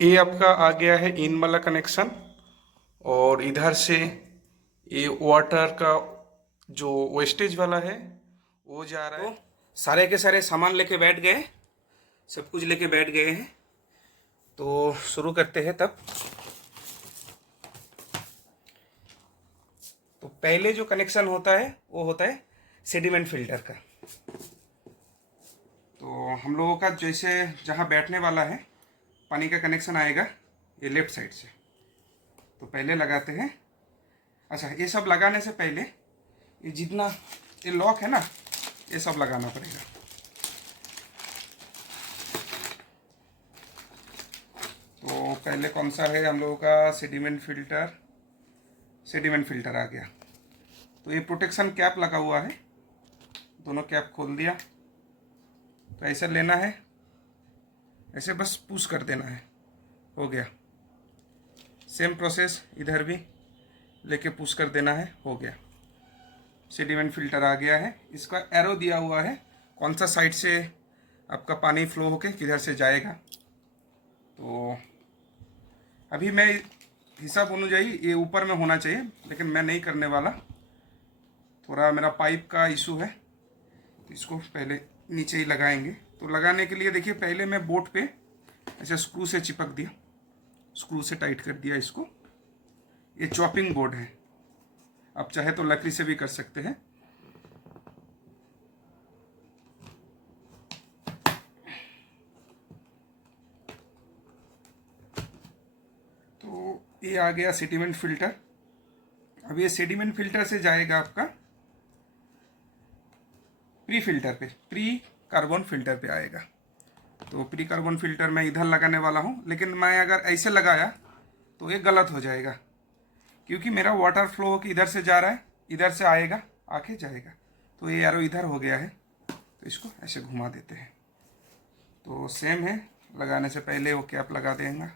ये आपका आ गया है इन वाला कनेक्शन। और इधर से ये वाटर का जो वेस्टेज वाला है वो जा रहा है। तो सारे के सारे सामान लेके बैठ गए, सब कुछ लेके बैठ गए हैं। तो शुरू करते हैं तब। तो पहले जो कनेक्शन होता है वो होता है सेडिमेंट फिल्टर का। तो हम लोगों का जैसे जहाँ बैठने वाला है पानी का कनेक्शन आएगा ये लेफ्ट साइड से। तो पहले लगाते हैं। अच्छा, ये सब लगाने से पहले ये जितना ये लॉक है ना, ये सब लगाना पड़ेगा। तो पहले कौन सा है हम लोगों का सेडिमेंट फिल्टर। सेडिमेंट फिल्टर आ गया। तो ये प्रोटेक्शन कैप लगा हुआ है, दोनों कैप खोल दिया। तो ऐसे लेना है, ऐसे बस पुश कर देना है, हो गया। सेम प्रोसेस इधर भी लेके पुश कर देना है, हो गया। सेडिमेंट फिल्टर आ गया है। इसका एरो दिया हुआ है कौन सा साइड से आपका पानी फ्लो होके किधर से जाएगा। तो अभी मैं हिसाब होना चाहिए ये ऊपर में होना चाहिए, लेकिन मैं नहीं करने वाला, थोड़ा मेरा पाइप का इशू है। तो इसको पहले नीचे ही लगाएंगे। तो लगाने के लिए देखिए पहले मैं बोट पे ऐसे स्क्रू से चिपक दिया, स्क्रू से टाइट कर दिया इसको। ये चॉपिंग बोर्ड है, आप चाहे तो लकड़ी से भी कर सकते हैं। तो ये आ गया सेडिमेंट फिल्टर। अब ये सेडिमेंट फिल्टर से जाएगा आपका प्री फिल्टर पे, प्री कार्बन फिल्टर पे आएगा। तो प्री कार्बन फिल्टर मैं इधर लगाने वाला हूँ, लेकिन मैं अगर ऐसे लगाया तो ये गलत हो जाएगा, क्योंकि मेरा वाटर फ्लो होकर इधर से जा रहा है, इधर से आएगा आके जाएगा। तो ये यारो इधर हो गया है, तो इसको ऐसे घुमा देते हैं। तो सेम है, लगाने से पहले वो कैप लगा देंगे।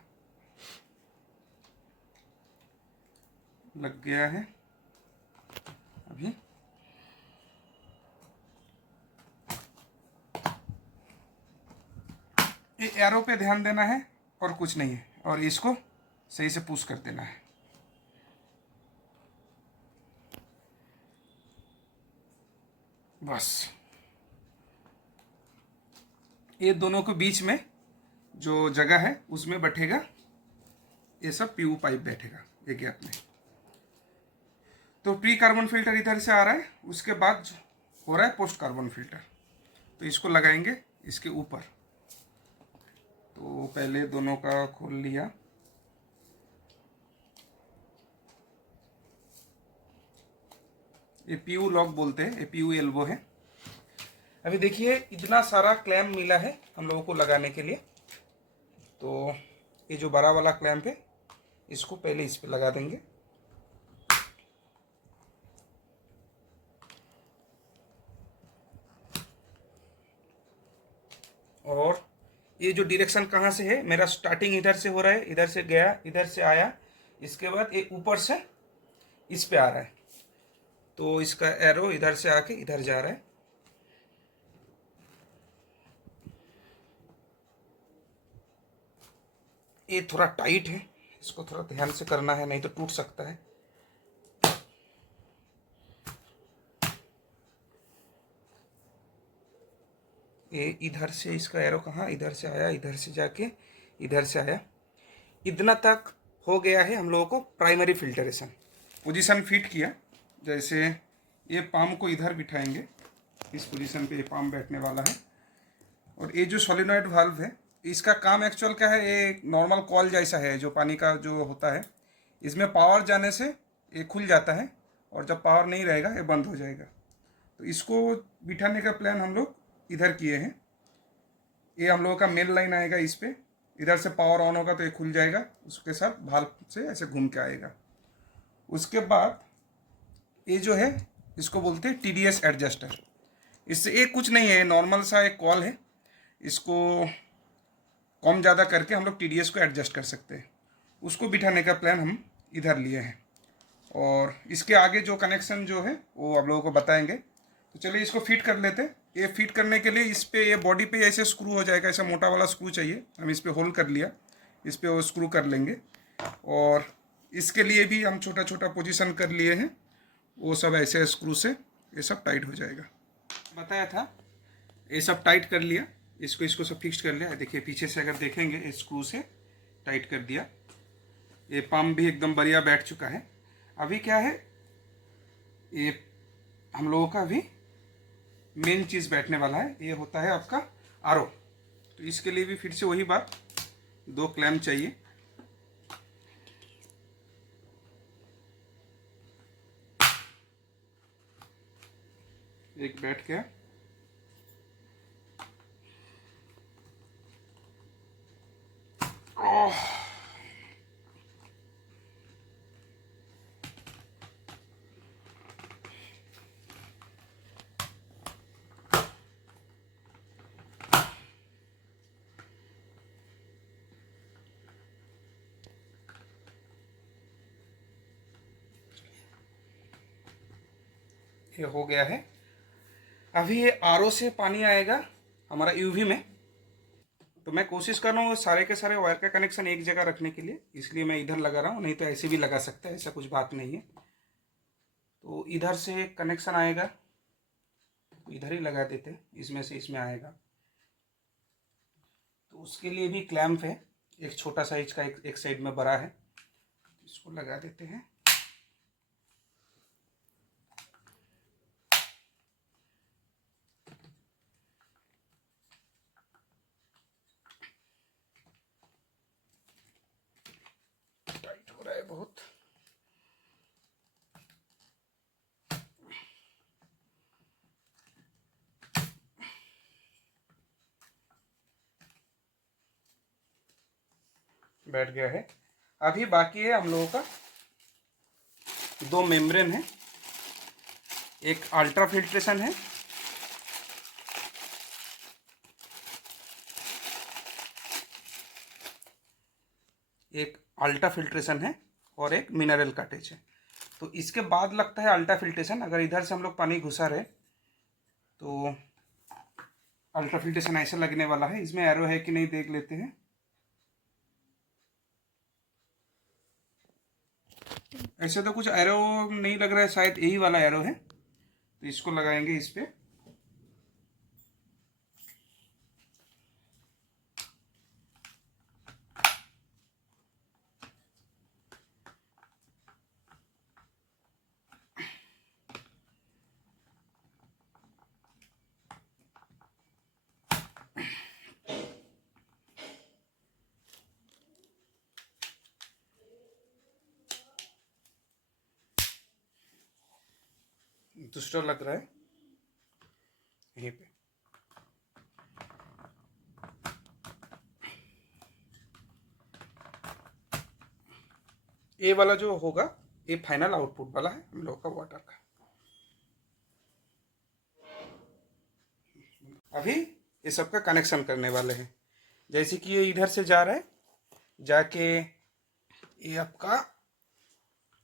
लग गया है अभी। ये एरो पे ध्यान देना है और कुछ नहीं है, और इसको सही से पुश कर देना है। बस ये दोनों के बीच में जो जगह है उसमें बैठेगा, ये सब पीयू पाइप बैठेगा ये गैप में। तो प्री कार्बन फिल्टर इधर से आ रहा है, उसके बाद हो रहा है पोस्ट कार्बन फिल्टर। तो इसको लगाएंगे इसके ऊपर। तो पहले दोनों का खोल लिया। ये पीयू लॉक बोलते हैं, ये पीयू एल्बो है। अभी देखिए इतना सारा क्लैम्प मिला है हम लोगों को लगाने के लिए। तो ये जो बड़ा वाला क्लैम्प है इसको पहले इस पे लगा देंगे। और ये जो डायरेक्शन कहाँ से है, मेरा स्टार्टिंग इधर से हो रहा है, इधर से गया, इधर से आया, इसके बाद ये ऊपर से इस पे आ रहा है। तो इसका एरो इधर से आके इधर जा रहा है। ये थोड़ा टाइट है, इसको थोड़ा ध्यान से करना है, नहीं तो टूट सकता है। ये इधर से इसका एरो कहाँ, इधर से आया, इधर से जाके इधर से आया, इतना तक हो गया है हम लोगों को प्राइमरी फिल्टरेशन। पोजीशन फिट किया, जैसे ये पाम को इधर बिठाएंगे, इस पोजीशन पे ये पाम बैठने वाला है। और ये जो सोलिनॉइड वाल्व है इसका काम एक्चुअल क्या है, ये नॉर्मल कॉल जैसा है जो पानी का जो होता है। इसमें पावर जाने से ये खुल जाता है, और जब पावर नहीं रहेगा ये बंद हो जाएगा। तो इसको बिठाने का प्लान हम लोग इधर किए हैं। ये हम लोगों का मेन लाइन आएगा इस पे, इधर से पावर ऑन होगा तो ये खुल जाएगा, उसके साथ भाल्व से ऐसे घूम के आएगा। उसके बाद ये जो है इसको बोलते हैं TDS एडजस्टर। इससे ये कुछ नहीं है, नॉर्मल सा एक कॉल है, इसको कम ज़्यादा करके हम लोग TDS को एडजस्ट कर सकते हैं। उसको बिठाने का प्लान हम इधर लिए हैं। और इसके आगे जो कनेक्शन जो है वो आप लोगों को बताएंगे। तो चलिए इसको फिट कर लेते हैं। ये फिट करने के लिए इस पे ये बॉडी पे ऐसे स्क्रू हो जाएगा, ऐसा मोटा वाला स्क्रू चाहिए, हम इस पे होल्ड कर लिया। इस पे वो स्क्रू कर लेंगे। और इसके लिए भी हम छोटा छोटा पोजीशन कर लिए हैं, वो सब ऐसे स्क्रू से ये सब टाइट हो जाएगा। बताया था, ये सब टाइट कर लिया, इसको सब फिक्स कर लिया। देखिए पीछे से अगर देखेंगे स्क्रू से टाइट कर दिया। ये पंप भी एकदम बढ़िया बैठ चुका है। अभी क्या है, ये हम लोगों का अभी मेन चीज़ बैठने वाला है, ये होता है आपका आरओ। तो इसके लिए भी फिर से वही बात, 2 क्लैम्प चाहिए। एक बैठ गया, ये हो गया है। अभी ये आरओ से पानी आएगा हमारा यूवी में। तो मैं कोशिश कर रहा हूँ सारे के सारे वायर का कनेक्शन एक जगह रखने के लिए, इसलिए मैं इधर लगा रहा हूँ, नहीं तो ऐसे भी लगा सकता है, ऐसा कुछ बात नहीं है। तो इधर से कनेक्शन आएगा तो इधर ही लगा देते हैं, इसमें से इसमें आएगा। तो उसके लिए भी क्लैंप है, एक छोटा साइज का, एक साइड में बड़ा है, इसको लगा देते हैं। टाइट हो रहा है बहुत। बैठ गया है। अभी बाकी है हम लोगों का 2 मेम्ब्रेन है, एक अल्ट्रा फिल्ट्रेशन है, एक अल्ट्रा फिल्ट्रेशन है और एक मिनरल काटेज है। तो इसके बाद लगता है अल्ट्रा फिल्ट्रेशन। अगर इधर से हम लोग पानी घुसा रहे तो अल्ट्रा फिल्ट्रेशन ऐसे लगने वाला है। इसमें एरो है कि नहीं देख लेते हैं। ऐसे तो कुछ एरो नहीं लग रहा है, शायद यही वाला एरो है, तो इसको लगाएंगे इस पे। दूसरा लग रहा है यहीं पे। ये वाला जो होगा ये फाइनल आउटपुट वाला है हम लोग का वाटर का। अभी ये सबका कनेक्शन करने वाले हैं। जैसे कि ये इधर से जा रहा है, जाके ये आपका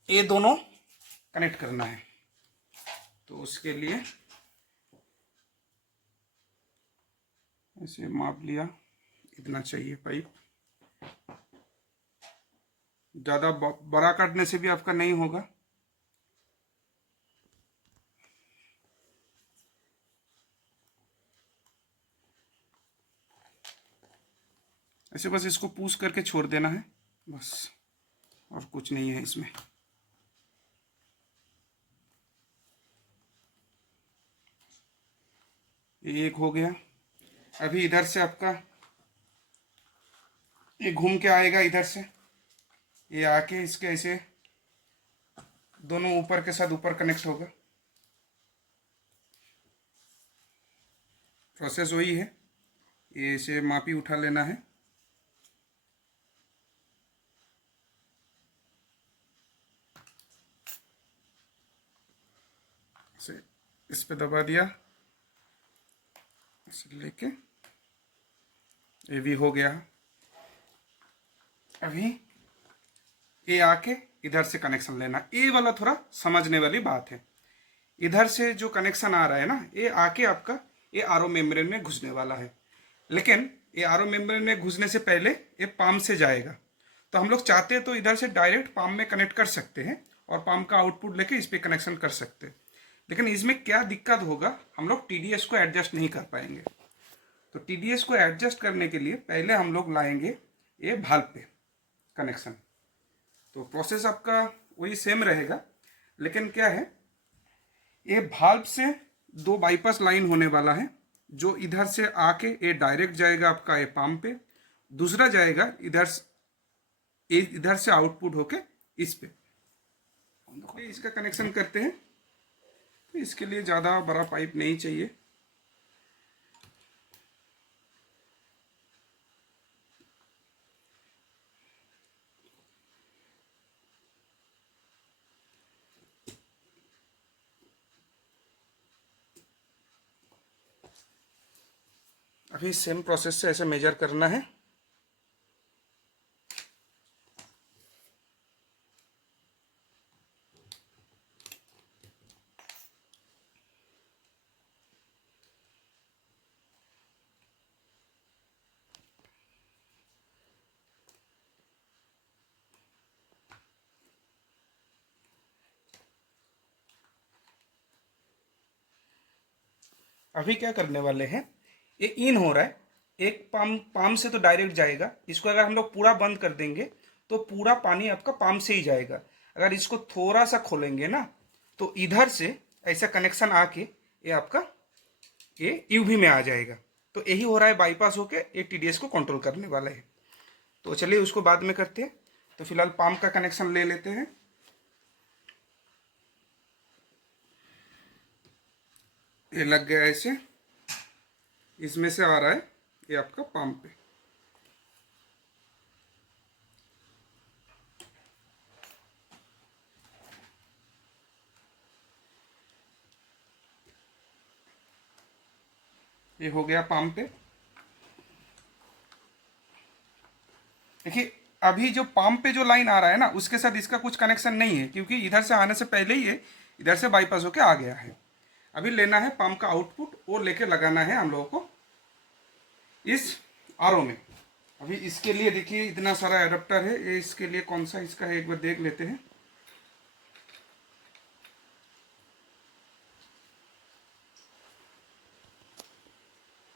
ये दोनों कनेक्ट करना है। तो उसके लिए ऐसे माप लिया, इतना चाहिए पाइप। ज़्यादा बड़ा काटने से भी आपका नहीं होगा। ऐसे बस इसको पुश करके छोड़ देना है बस, और कुछ नहीं है इसमें। ये एक हो गया। अभी इधर से आपका ये घूम के आएगा, इधर से ये आके इसके ऐसे दोनों ऊपर के साथ ऊपर कनेक्ट होगा। प्रोसेस वही है, ये इसे मापी उठा लेना है। इसे इस पे दबा दिया, इसे लेके ये भी हो गया। अभी ये आके इधर से कनेक्शन लेना। ये वाला थोड़ा समझने वाली बात है। इधर से जो कनेक्शन आ रहा है ना, ये आके आपका ये आरओ मेम्ब्रेन में घुसने वाला है। लेकिन ये आरओ मेम्ब्रेन में घुसने से पहले ये पाम से जाएगा। तो हम लोग चाहते हैं तो इधर से डायरेक्ट पाम में कनेक्ट कर सकते हैं और पाम का आउटपुट लेके इस पर कनेक्शन कर सकते हैं। लेकिन इसमें क्या दिक्कत होगा, हम लोग TDS को एडजस्ट नहीं कर पाएंगे। तो TDS को एडजस्ट करने के लिए पहले हम लोग लाएंगे ये भाल्व पे कनेक्शन। तो प्रोसेस आपका वही सेम रहेगा, लेकिन क्या है, ये भाल्व से 2 बाईपास लाइन होने वाला है, जो इधर से आके ये डायरेक्ट जाएगा आपका ये पाम पे, दूसरा जाएगा इधर से आउटपुट होके इस पे। इसका कनेक्शन करते हैं। तो इसके लिए ज़्यादा बड़ा पाइप नहीं चाहिए। अभी सेम प्रोसेस से ऐसे मेजर करना है। अभी क्या करने वाले हैं, ये इन हो रहा है, एक पाम से तो डायरेक्ट जाएगा। इसको अगर हम लोग पूरा बंद कर देंगे तो पूरा पानी आपका पाम से ही जाएगा। अगर इसको थोड़ा सा खोलेंगे ना, तो इधर से ऐसा कनेक्शन आके ये आपका ये यूवी में आ जाएगा। तो यही हो रहा है, बाईपास होके ये TDS को कंट्रोल करने वाला है। तो चलिए उसको बाद में करते हैं। तो फिलहाल पाम का कनेक्शन ले लेते हैं। ये लग गया ऐसे, इसमें से आ रहा है ये आपका पंप पे। ये हो गया पंप पे। देखिए अभी जो पंप पे जो लाइन आ रहा है ना, उसके साथ इसका कुछ कनेक्शन नहीं है, क्योंकि इधर से आने से पहले ही ये इधर से बाईपास होके आ गया है। अभी लेना है पंप का आउटपुट, वो लेके लगाना है हम लोगों को इस आरओ में। अभी इसके लिए देखिए इतना सारा एडाप्टर है, ये इसके लिए कौन सा इसका है एक बार देख लेते हैं।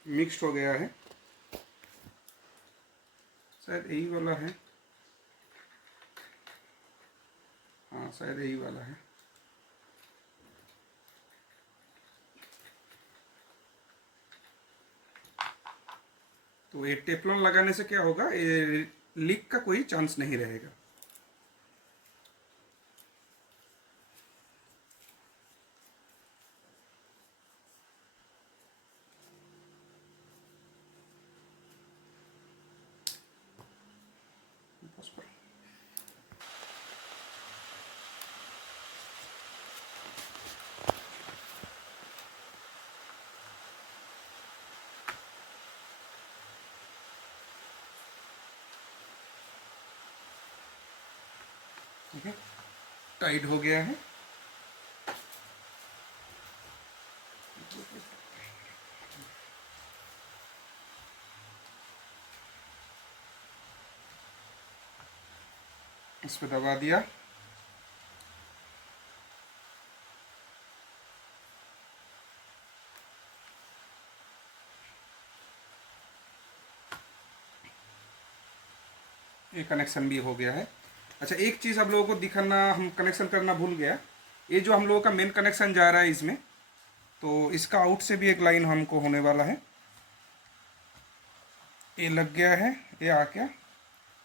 मिक्स्ड हो गया है, शायद यही वाला है। हाँ शायद यही वाला है। तो ये टेफ्लॉन लगाने से क्या होगा, ये लीक का कोई चांस नहीं रहेगा। ठीक है, टाइट हो गया है। इस पे दबा दिया। ये कनेक्शन भी हो गया है। अच्छा एक चीज़ आप लोगों को दिखाना, हम कनेक्शन करना भूल गया। ये जो हम लोगों का मेन कनेक्शन जा रहा है इसमें, तो इसका आउट से भी एक लाइन हमको होने वाला है। ये लग गया है, ये आ गया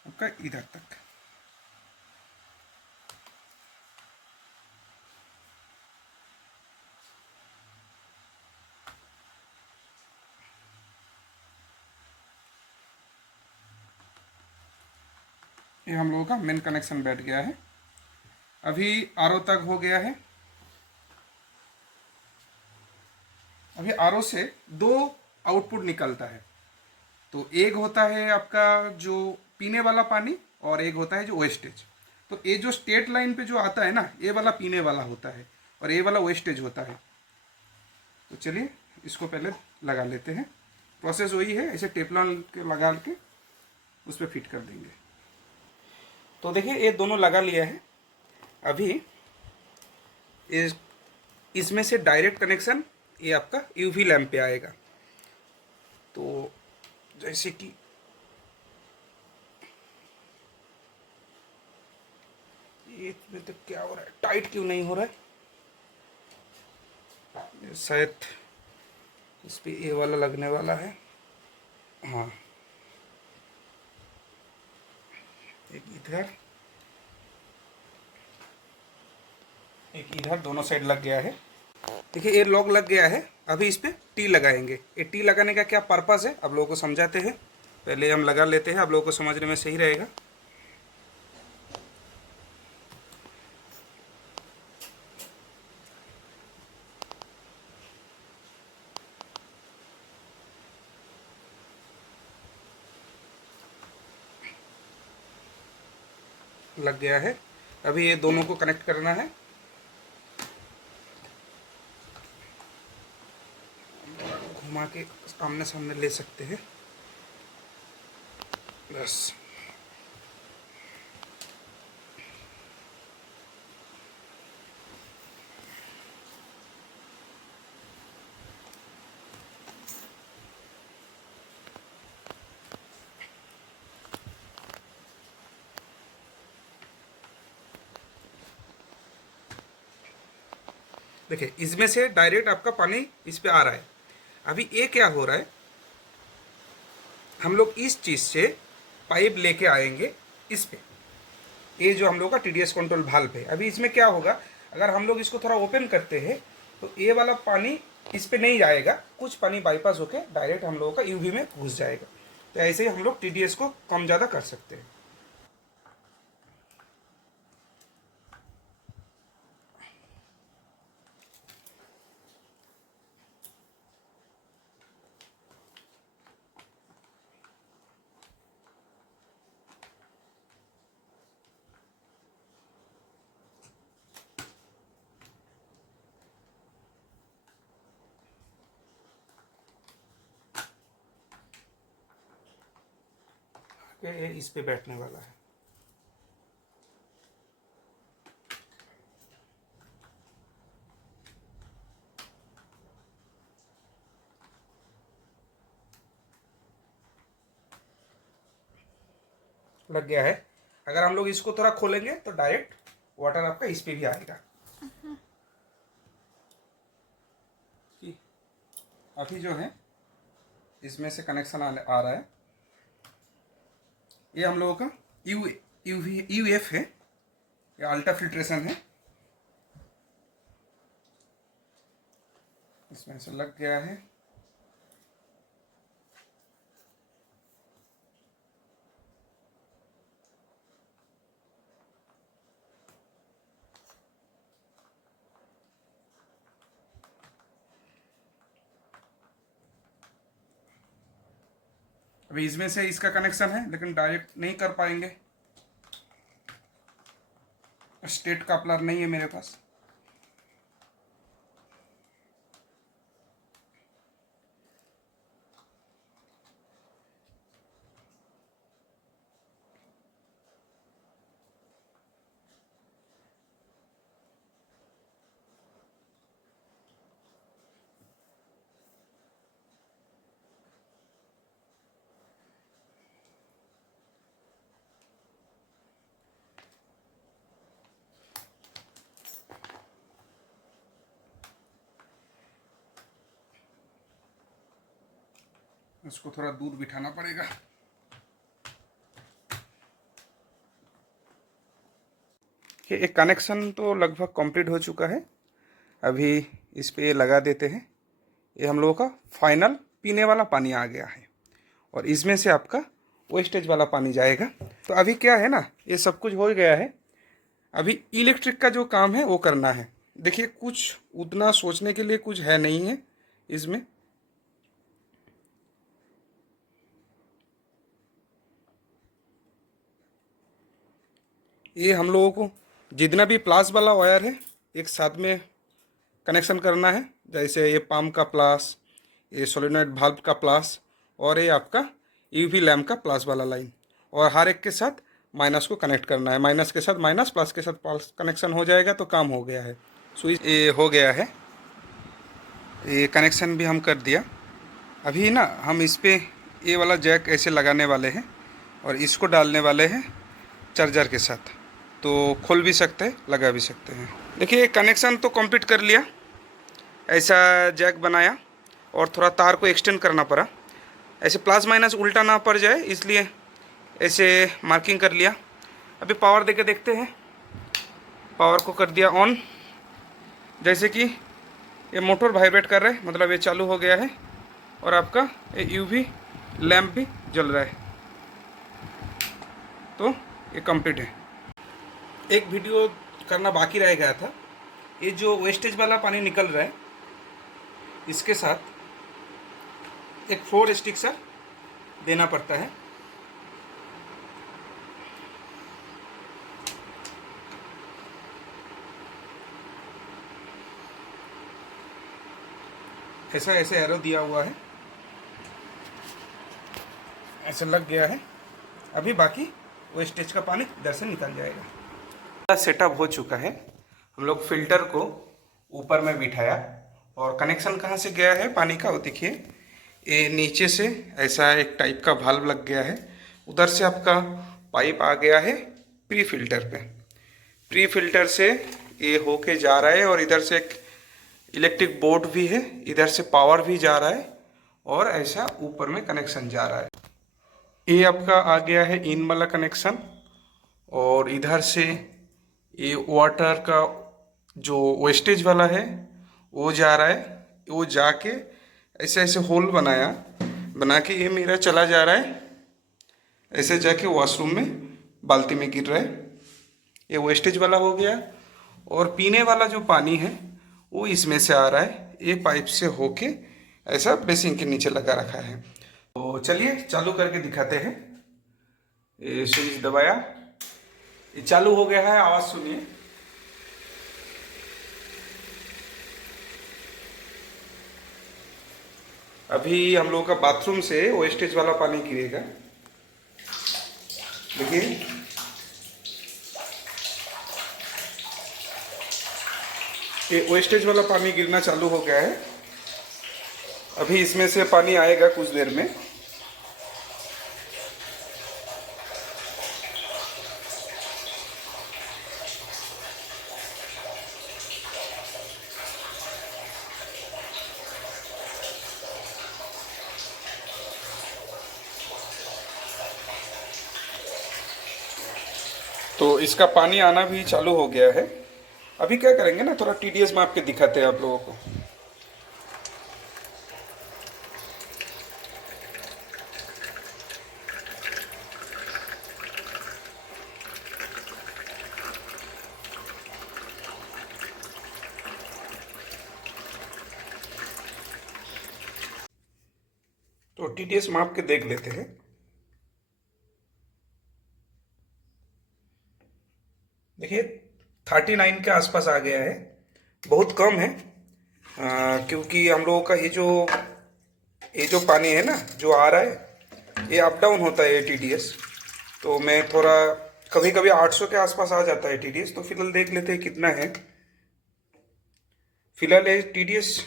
आपका इधर तक। ये हम लोगों का मेन कनेक्शन बैठ गया है। अभी आरओ तक हो गया है। अभी आरओ से 2 आउटपुट निकलता है। तो एक होता है आपका जो पीने वाला पानी, और एक होता है जो वेस्टेज। तो ये जो स्टेट लाइन पे जो आता है ना, ये वाला पीने वाला होता है और ये वाला वेस्टेज होता है। तो चलिए इसको पहले लगा लेते हैं। प्रोसेस वही है, ऐसे टेपलॉन के लगा के उस पर फिट कर देंगे। तो देखिए ये दोनों लगा लिया है। अभी इसमें से डायरेक्ट कनेक्शन ये आपका यूवी लैंप पे आएगा। तो जैसे कि ये तो क्या हो रहा है, टाइट क्यों नहीं हो रहा है, शायद इस पे ये वाला लगने वाला है। हाँ, एक इधर दोनों साइड लग गया है। देखिए ये लॉक लग गया है। अभी इस पे टी लगाएंगे। ये टी लगाने का क्या पर्पस है आप लोगों को समझाते हैं। पहले हम लगा लेते हैं, आप लोगों को समझने में सही रहेगा। लग गया है। अभी ये दोनों को कनेक्ट करना है। घुमा के आमने सामने ले सकते हैं बस। देखिए इसमें से डायरेक्ट आपका पानी इस पे आ रहा है। अभी ये क्या हो रहा है, हम लोग इस चीज़ से पाइप लेके आएंगे इस पे। ये जो हम लोग का टीडीएस कंट्रोल वाल्व है। अभी इसमें क्या होगा, अगर हम लोग इसको थोड़ा ओपन करते हैं तो ये वाला पानी इस पे नहीं जाएगा, कुछ पानी बाईपास होके डायरेक्ट हम लोगों का यूवी में घुस जाएगा। तो ऐसे ही हम लोग टीडीएस को कम ज़्यादा कर सकते हैं। ये इस पे बैठने वाला है। लग गया है। अगर हम लोग इसको थोड़ा खोलेंगे तो डायरेक्ट वाटर आपका इस पे भी आएगा। अभी जो है इसमें से कनेक्शन आ रहा है। ये हम लोगों का यूएफ है, ये अल्ट्रा फिल्ट्रेशन है। इसमें से लग गया है। अभी इसमें से इसका कनेक्शन है, लेकिन डायरेक्ट नहीं कर पाएंगे, स्टेट का प्लग नहीं है मेरे पास। उसको थोड़ा दूर बिठाना पड़ेगा। ये एक कनेक्शन तो लगभग कंप्लीट हो चुका है। अभी इस पे लगा देते हैं। ये हम लोगों का फाइनल पीने वाला पानी आ गया है और इसमें से आपका वेस्टेज वाला पानी जाएगा। तो अभी क्या है ना, ये सब कुछ हो गया है। अभी इलेक्ट्रिक का जो काम है वो करना है। देखिए कुछ उतना सोचने के लिए कुछ है नहीं है इसमें। ये हम लोगों को जितना भी प्लास वाला वायर है एक साथ में कनेक्शन करना है। जैसे ये पंप का प्लास, ये सोलेनोइड वाल्व का प्लास और ये आपका यूवी लैम्प का प्लस वाला लाइन, और हर एक के साथ माइनस को कनेक्ट करना है। माइनस के साथ माइनस, प्लस के साथ प्लस कनेक्शन हो जाएगा तो काम हो गया है। स्विच ये हो गया है, ये कनेक्शन भी हम कर दिया। अभी ना हम इस पे ये वाला जैक ऐसे लगाने वाले हैं और इसको डालने वाले हैं चार्जर के साथ, तो खोल भी सकते हैं, लगा भी सकते हैं। देखिए कनेक्शन तो कंप्लीट कर लिया, ऐसा जैक बनाया और थोड़ा तार को एक्सटेंड करना पड़ा, ऐसे प्लस माइनस उल्टा ना पड़ जाए इसलिए ऐसे मार्किंग कर लिया। अभी पावर देके देखते हैं। पावर को कर दिया ऑन, जैसे कि ये मोटर वाइब्रेट कर रहा है, मतलब ये चालू हो गया है और आपका ये यूवी लैम्प भी जल रहा है, तो ये कंप्लीट है। एक वीडियो करना बाकी रह गया था, ये जो वेस्टेज वाला पानी निकल रहा है इसके साथ एक 4 स्टिक्सर देना पड़ता है। ऐसा ऐसे एरो दिया हुआ है, ऐसा लग गया है। अभी बाकी वेस्टेज का पानी इधर से निकल जाएगा। सेटअप हो चुका है, हम लोग फिल्टर को ऊपर में बिठाया और कनेक्शन कहाँ से गया है पानी का वो देखिए, ये नीचे से ऐसा एक टाइप का वाल्व लग गया है, उधर से आपका पाइप आ गया है प्री फिल्टर पे। प्री फिल्टर से ये होके जा रहा है और इधर से एक इलेक्ट्रिक बोर्ड भी है, इधर से पावर भी जा रहा है और ऐसा ऊपर में कनेक्शन जा रहा है। ये आपका आ गया है इन वाला कनेक्शन और इधर से ये वाटर का जो वेस्टेज वाला है वो जा रहा है, वो जाके ऐसे ऐसे होल बना के ये मेरा चला जा रहा है, ऐसे जाके वॉशरूम में बाल्टी में गिर रहा है। ये वेस्टेज वाला हो गया और पीने वाला जो पानी है वो इसमें से आ रहा है, ये पाइप से होके ऐसा बेसिन के नीचे लगा रखा है। तो चलिए चालू करके दिखाते हैं। ये स्विच दबाया, ये चालू हो गया है, आवाज सुनिए। अभी हम लोगों का बाथरूम से वेस्टेज वाला पानी गिरेगा, देखिए। ये वेस्टेज वाला पानी गिरना चालू हो गया है, अभी इसमें से पानी आएगा कुछ देर में। तो इसका पानी आना भी चालू हो गया है। अभी क्या करेंगे ना, थोड़ा टीडीएस में आपके दिखाते हैं आप लोगों को। तो टीडीएस माप के देख लेते हैं। देखिए 39 के आसपास आ गया है, बहुत कम है। क्योंकि हम लोगों का ये जो पानी है ना जो आ रहा है ये अप डाउन होता है ये टीडीएस, तो मैं थोड़ा कभी कभी 800 के आसपास आ जाता है टीडीएस। तो फिलहाल देख लेते हैं कितना है। फिलहाल ये टीडीएस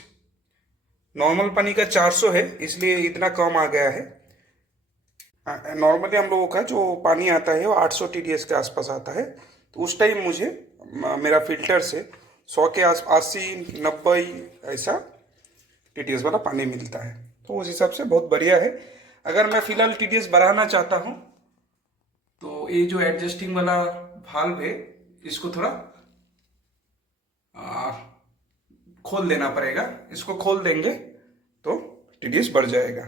नॉर्मल पानी का 400 है, इसलिए इतना कम आ गया है। नॉर्मली हम लोगों का जो पानी आता है वो 800 टीडीएस के आसपास आता है। तो उस टाइम मुझे मेरा फिल्टर से 100 के आस 80-90 ऐसा टीडीएस वाला पानी मिलता है, तो उस हिसाब से बहुत बढ़िया है। अगर मैं फिलहाल टीडीएस बढ़ाना चाहता हूँ तो ये जो एडजस्टिंग वाला वाल्व है इसको थोड़ा खोल देना पड़ेगा। इसको खोल देंगे तो टीडीएस बढ़ जाएगा।